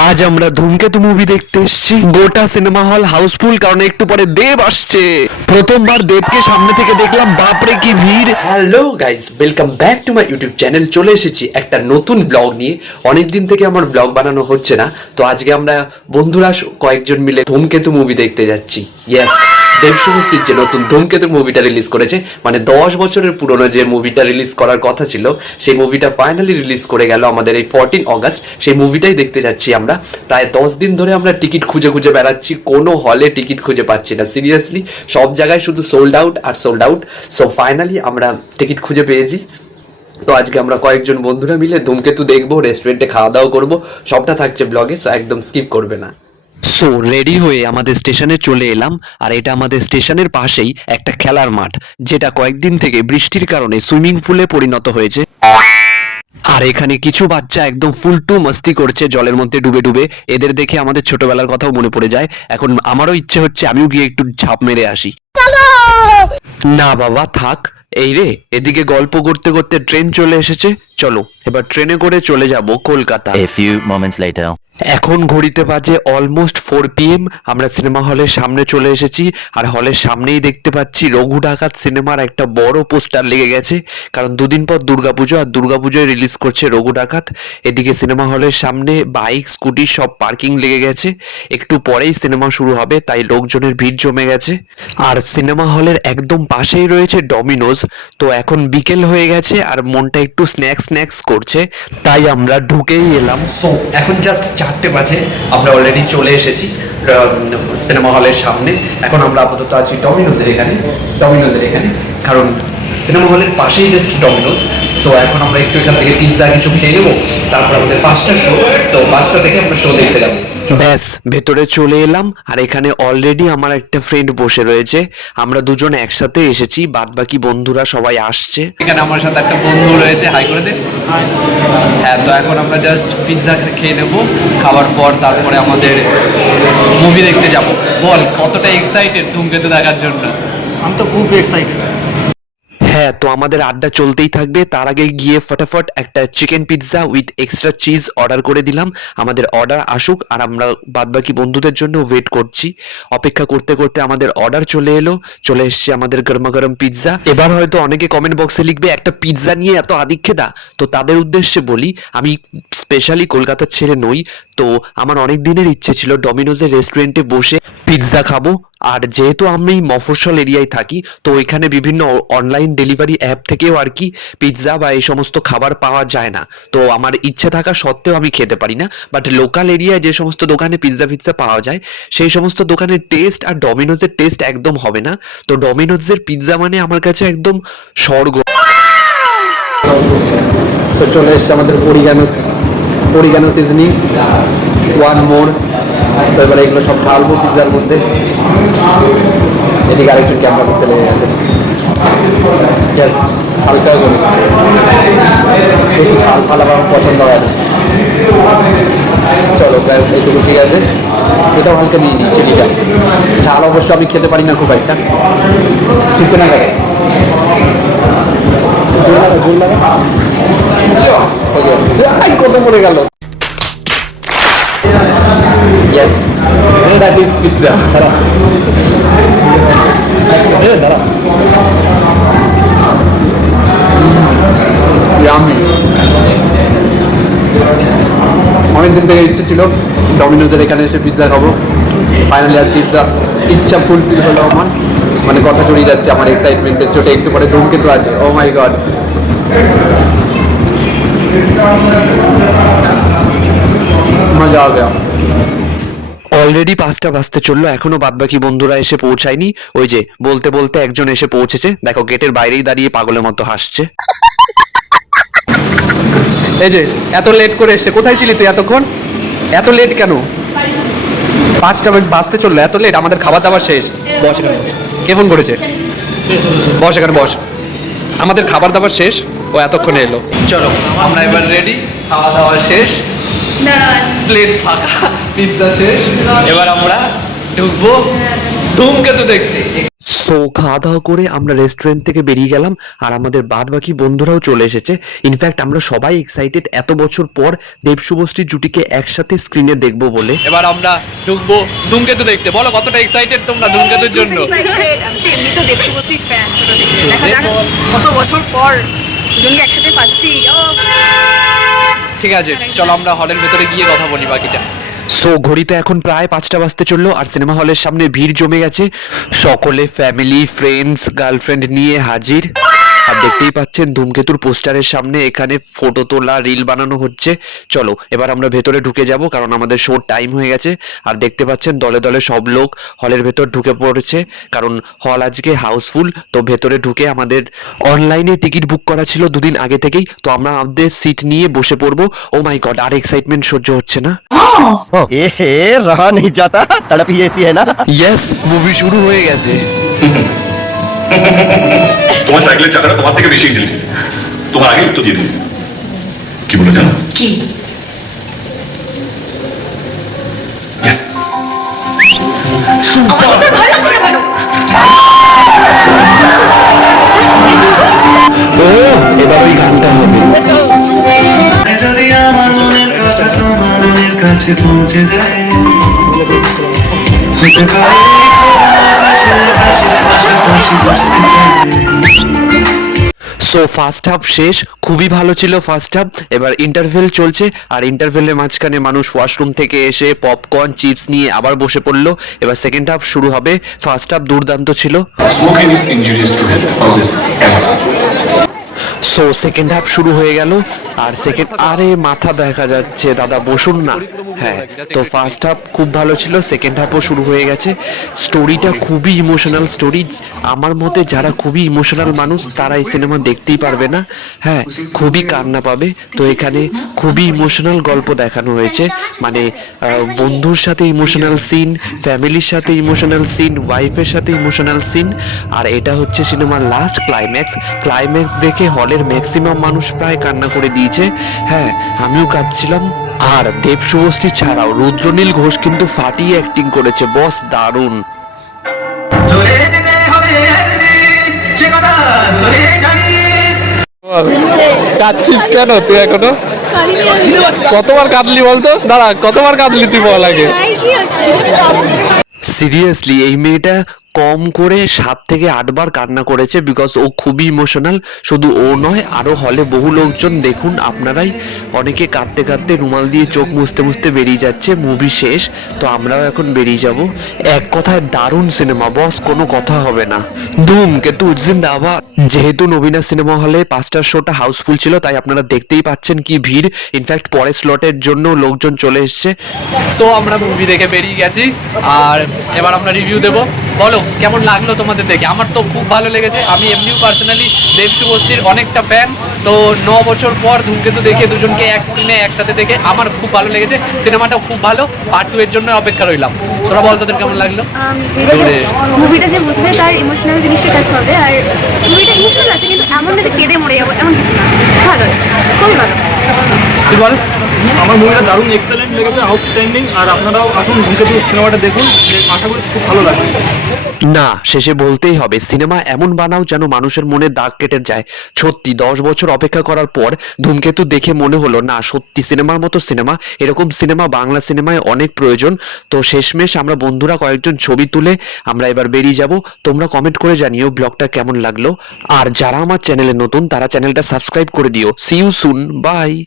আজ আমরা ধূমকেতু মুভি দেখতে এসেছি। গোটা সিনেমা হল হাউসফুল কারণ একটু পরে দেব আসছে। প্রথমবার দেবকে সামনে থেকে দেখলাম, বাপরে কি ভিড়। Hello guys welcome back to my YouTube channel চলে এসেছি একটা নতুন ব্লগ নিয়ে। অনেক দিন থেকে আমার ব্লগ বানানো হচ্ছে না। তো আজকে আমরা বন্ধুরা কয়েকজন মিলে ধূমকেতু মুভি দেখতে যাচ্ছি। ইয়েস দেব শুভশ্রীর যে নতুন ধূমকেতু মুভিটা রিলিজ করেছে মানে দশ বছরের পুরনো যে মুভিটা রিলিজ করার কথা ছিল, সেই মুভিটা ফাইনালি রিলিজ করে গেল আমাদের এই ফোরটিন অগাস্ট সেই মুভিটাই দেখতে যাচ্ছি আমরা। প্রায় দশ দিন ধরে আমরা টিকিট খুঁজে খুঁজে বেড়াচ্ছি, কোনো হলে টিকিট খুঁজে পাচ্ছি না। সিরিয়াসলি সব জায়গায় শুধু সোল্ড আউট আর সোল্ড আউট সো ফাইনালি আমরা টিকিট খুঁজে পেয়েছি। তো আজকে আমরা কয়েকজন বন্ধুরা মিলে ধূমকেতু দেখব রেস্টুরেন্টে খাওয়া দাওয়া করব, সবটা থাকছে ব্লগে সো একদম স্কিপ করবে না। সো রেডি হয়ে আমাদের স্টেশনে চলে এলাম। আর এটা আমাদের স্টেশনের পাশেই একটা খেলার মাঠ, যেটা কয়েকদিন থেকে বৃষ্টির কারণে সুইমিং পুলে পরিণত হয়েছে। আর এখানে কিছু বাচ্চা একদম ফুল টু মস্তি করছে, জলের মধ্যে ডুবে ডুবে। এদের দেখে আমাদের ছোটবেলার কথাও মনে পড়ে যায়। এখন আমারও ইচ্ছে হচ্ছে আমিও গিয়ে একটু ঝাঁপ মেরে আসি। না বাবা, থাক। এই রে, এদিকে গল্প করতে করতে ট্রেন চলে এসেছে। চলো। এবার ট্রেনে করে চলে যাব Kolkata. A few moments later. এখন ঘড়িতে বাজে অলমোস্ট ফোর পিএম আমরা সিনেমা হলের সামনে চলে এসেছি আর হলের সামনেই দেখতে পাচ্ছি রঘু ডাকাত সিনেমার একটা বড় পোস্টার লেগে গেছে কারণ দুদিন পর দুর্গাপুজো আর দুর্গাপুজোয় রিলিজ করছে রঘু ডাকাত। এদিকে সিনেমা হলের সামনে বাইক স্কুটি সব পার্কিং লেগে গেছে। একটু পরেই সিনেমা শুরু হবে তাই লোকজনের ভিড় জমে গেছে। আর সিনেমা হলের একদম পাশেই রয়েছে ডমিনোজ তো এখন বিকেল হয়ে গেছে আর মনটা একটু স্ন্যাক্স স্ন্যাক্স করছে, তাই আমরা ঢুকেই এলাম। সো এখন জাস্ট চারটে বাজে, আমরা অলরেডি চলে এসেছি সিনেমা হলের সামনে। এখন আমরা আপাতত আছি ডমিনোজের এখানে ডমিনোজের এখানে। কারণ সিনেমা হলের পাশেই জাস্ট ডমিনোজ সো এখন আমরা একটু এখান থেকে পিৎজা কিছু খেয়ে নেব তারপর আমাদের পাঁচটা শো সো পাঁচটা থেকে আমরা শো দেখতে যাব। ব্যাস ভেতরে চলে এলাম আর এখানে অলরেডি আমার একটা ফ্রেন্ড বসে রয়েছে আমরা দুজন একসাথে এসেছি বাদ বাকি বন্ধুরা সবাই আসছে। এখানে আমার সাথে একটা বন্ধু রয়েছে হাই করে দে। হ্যাঁ তো এখন আমরা জাস্ট পিৎজা খেয়ে নেব খাওয়ার পর তারপরে আমাদের মুভি দেখতে যাব। বল কতটা এক্সাইটেড ধূমকেতু দেখার জন্য? আমি তো খুব এক্সাইটেড হ্যাঁ তো আমাদের আড্ডা চলতেই থাকবে। তার আগে গিয়ে ফটাফট একটা chicken pizza with extra cheese order করে দিলাম। আমাদের অর্ডার আসুক আর আমরা বাদবাকি বন্ধুদের জন্য ওয়েট করছি। অপেক্ষা করতে করতে আমাদের অর্ডার চলে এলো। চলে এসছে আমাদের গরমা গরম পিৎজা এবার হয়তো অনেকে কমেন্ট বক্সে লিখবে, একটা পিৎজা নিয়ে এত আদিক্ষেতা? তো তাদের উদ্দেশ্যে বলি, আমি স্পেশালি কলকাতার ছেলে নই। তো আমার অনেক দিনের ইচ্ছে ছিল ডমিনোজের রেস্টুরেন্টে বসে পিৎজা খাব। আর যেহেতু আমি মফস্বল এরিয়ায় থাকি, তো এখানে বিভিন্ন অনলাইন ডেলিভারি অ্যাপ থেকেও আর কি পিৎজা বা এই সমস্ত খাবার পাওয়া যায় না। তো আমার ইচ্ছে থাকা সত্ত্বেও আমি খেতে পারি না। বাট লোকাল এরিয়ায় যে সমস্ত দোকানে পিৎজা পিৎজা পাওয়া যায়, সেই সমস্ত দোকানের টেস্ট আর ডমিনোজের টেস্ট একদম হবে না। তো ডমিনোজের পিৎজা মানে আমার কাছে একদম স্বর্গ। চলে এসছে আমাদের পরিগানো পরিগানো সিজনিং? ওয়ান মোর তো এবারে এগুলো সব ঢালবো পিৎজার মধ্যে। এদিকে আরেকজন ক্যামেরা করতে লেগে গেছে। Yes, হালকা করে। বেশি ঝাল ফাল আমার পছন্দ হয় না। চলো ব্যাস এইটুকু ঠিক আছে। এটাও হালকা নিয়ে নিই চিনিটা। ঝাল অবশ্য আমি খেতে পারি না খুব একটা। ছিটছে না জোর লাগা জোর লাগা? কত পড়ে গেল? ইয়েস দ্যাট ইজ পিৎজা দাঁড়া। অনেকদিন থেকে ইচ্ছে ছিল ডমিনোজের এখানে এসে পিৎজা খাব। ফাইনালি আর পিৎজা ইচ্ছা ফুলফিল হলো আমার। মানে কথা জড়িয়ে যাচ্ছে আমার এক্সাইটমেন্টের চোটে একটু পরে। ধূমকেতু আছে। ও মাই গড অলরেডি পাঁচটা বাজতে চলল, এখনও বাদবাকি বন্ধুরা এসে পৌঁছায়নি। ওই যে, বলতে বলতে একজন এসে পৌঁছেছে। দেখো, গেটের বাইরেই দাঁড়িয়ে পাগলের মতো হাসছে। এই যে, এত লেট করে এসে কোথায় ছিলি তুই এতক্ষণ? এত লেট কেন? পাঁচটা বাজ- বাজতে চলল, এত লেট আমাদের খাবার দাবার শেষ। বস এখানে কে ফোন করেছে? বস এখানে বস। আমাদের খাবার দাবার শেষ। ও এতক্ষণে এলো। চলো আমরা এবার রেডি খাওয়া দাওয়া শেষ। প্লেট ফাঁকা পিৎজা শেষ। এবার আমরা ঢুকবো। ধূমকেতু দেখতে। সো খাওয়া দাওয়া করে আমরা রেস্টুরেন্ট থেকে বেরিয়ে গেলাম আর আমাদের বাদ বাকি বন্ধুরাও চলে এসেছে। ইনফ্যাক্ট আমরা সবাই এক্সাইটেড এত বছর পর দেব শুভশ্রীর জুটিকে একসাথে স্ক্রিনে দেখব বলে। এবার আমরা ঢুকবো ধূমকেতু দেখতে। বলো কতটা এক্সাইটেড তোমরা ধূমকেতুর জন্য. তো এমনি তো ফ্যান ছোট থেকে। দেখা যাক কত বছর পর দুজনকে একসাথে পাচ্ছি। ঠিক আছে চলো আমরা হলের ভেতরে গিয়ে কথা বলি বাকিটা। সো ঘড়িতে এখন প্রায় পাঁচটা বাজতে চলল আর সিনেমা হলের সামনে ভিড় জমে গেছে। সকলে ফ্যামিলি ফ্রেন্ডস গার্লফ্রেন্ড নিয়ে হাজির। আর দেখতেই পাচ্ছেন ধূমকেতুর পোস্টারের সামনে এখানে ফটো তোলা রিল বানানো হচ্ছে। চলো এবার আমরা ভেতরে ঢুকে যাব কারণ আমাদের শোর টাইম হয়ে গেছে। আর দেখতে পাচ্ছেন দলে দলে সব লোক হলের ভেতর ঢুকে পড়েছে কারণ হল আজকে হাউসফুল। তো ভেতরে ঢুকে আমাদের অনলাইনে টিকিট বুক করা ছিল দুদিন আগে থেকেই। তো আমরা আমাদের সিট নিয়ে বসে পড়ব। ও মাই গড আর এক্সাইটমেন্ট সহ্য হচ্ছে না। হ্যাঁ। এহে হে রহা নেই যাতা তড়পিয়েছি হ্যাঁ না? ইয়েস মুভি শুরু হয়ে গেছে। তোমার সাইকেলের চাকাটা তোমার থেকে বেশি ইন্টেলিজেন্ট তোমার আগে উত্তর দিয়ে দিই কি বলে জানো? কি? Yes! ভালো লাগছে না কেন? ও এবার ওই গানটা হবে। যদি আমার মনের কথা তোমার মনের কাছে পৌঁছে যায় হতে পারে সো ফার্স্ট হাফ শেষ, খুবই ভালো ছিল ফার্স্ট হাফ এবার ইন্টারভেল চলছে, আর ইন্টারভেলের মাঝখানে মানুষ ওয়াশরুম থেকে এসে পপকর্ন চিপস নিয়ে আবার বসে পড়ল। এবার সেকেন্ড হাফ শুরু হবে। ফার্স্ট হাফ দুর্দান্ত ছিল। সো সেকেন্ড হাফ শুরু হয়ে গেল। আর সেকেন্ড আরে মাথা দেখা যাচ্ছে, দাদা বসুন না। হ্যাঁ তো ফার্স্ট হাফ খুব ভালো ছিল সেকেন্ড হাফও শুরু হয়ে গেছে। স্টোরিটা খুবই ইমোশনাল স্টোরি আমার মতে যারা খুবই ইমোশনাল মানুষ, তারা এই সিনেমা দেখতেই পারবে না। হ্যাঁ খুবই কান্না পাবে। তো এখানে খুবই ইমোশনাল গল্প দেখানো হয়েছে। মানে বন্ধুর সাথে ইমোশনাল সিন ফ্যামিলির সাথে ইমোশনাল সিন ওয়াইফের সাথে ইমোশনাল সিন আর এটা হচ্ছে সিনেমার লাস্ট ক্লাইম্যাক্স ক্লাইম্যাক্স দেখে হলের ম্যাক্সিমাম মানুষ প্রায় কান্না করে দিয়েছে। হ্যাঁ আমিও কাঁদছিলাম। আর দেব শুভশ্রী ছাড়াও রুদ্রনীল ঘোষ কিন্তু ফাটিয়ে অ্যাক্টিং করেছে। বস দারুণ। কাঁদছিস কেন তুই এখনও? কতবার কাঁদলি বলতো? দাঁড়া কতবার কাঁদলি তুই বল আগে। সিরিয়াসলি এই মেয়েটা কম করে সাত থেকে আটবার কান্না করেছে বিকজ ও খুবই ইমোশনাল শুধু ও নয়, আরও হলে বহু লোকজন দেখুন, আপনারাই অনেকে কাঁদতে কাঁদতে রুমাল দিয়ে চোখ মুছতে মুছতে বেরিয়ে যাচ্ছে মুভি শেষ, তো আমরাও এখন বেরিয়ে যাব। এক কথায় দারুণ সিনেমা বস কোনো কথা হবে না। ধুম, কিন্তু জিন্দাবাদ যেহেতু নবীনা সিনেমা হলে পাঁচটার শোটা হাউসফুল ছিল, তাই আপনারা দেখতেই পাচ্ছেন কি ভিড়। ইনফ্যাক্ট পরের স্লটের জন্য লোকজন চলে এসছে। সো আমরা মুভি দেখে বেরিয়ে গেছি, আর এবার আমরা রিভিউ দেব। বলো। কেমন লাগল তোমাদের দেখে? আমার তো খুব ভালো লেগেছে। আমি এমনিও পার্সোনালি দেব শুভশ্রীর অনেকটা ফ্যান তো ন বছর পর ধূমকেতু দেখে দুজনকে এক স্ক্রিনে একসাথে দেখে আমার খুব ভালো লেগেছে। সিনেমাটাও খুব ভালো। পার্ট টু এর জন্য অপেক্ষা রইলাম। তোরা বল তোদের কেমন লাগল? মুভিটা যে বুঝবে তার ইমোশনাল জিনিসটা কাজ হবে। আর মুভিটা ইমোশনাল আছে কিন্তু এমন না যে কেঁদে মরে যাব এমন কিছু না। ভালো খুবই ভালো। তুই বল। আমার মুভিটা দারুণ এক্সেলেন্ট লেগেছে আউটস্ট্যান্ডিং আর আপনারাও আসুন ধূমকেতু সিনেমাটা দেখুন। আশা করি খুব ভালো লাগবে। না, শেষে বলতেই হবে, সিনেমা এমন বানাও যেন মানুষের মনে দাগ কেটে যায়। সত্যি, দশ বছর অপেক্ষা করার পর ধূমকেতু দেখে মনে হলো, না, সত্যি সিনেমার মতো সিনেমা, এরকম সিনেমা বাংলা সিনেমায় অনেক প্রয়োজন। তো শেষমেশ আমরা বন্ধুরা কয়েকজন ছবি তুলে আমরা এবার বেরিয়ে যাব। তোমরা কমেন্ট করে জানিও ব্লগটা কেমন লাগল। আর যারা আমার চ্যানেলে নতুন, তারা চ্যানেলটা সাবস্ক্রাইব করে দিও। C you soon by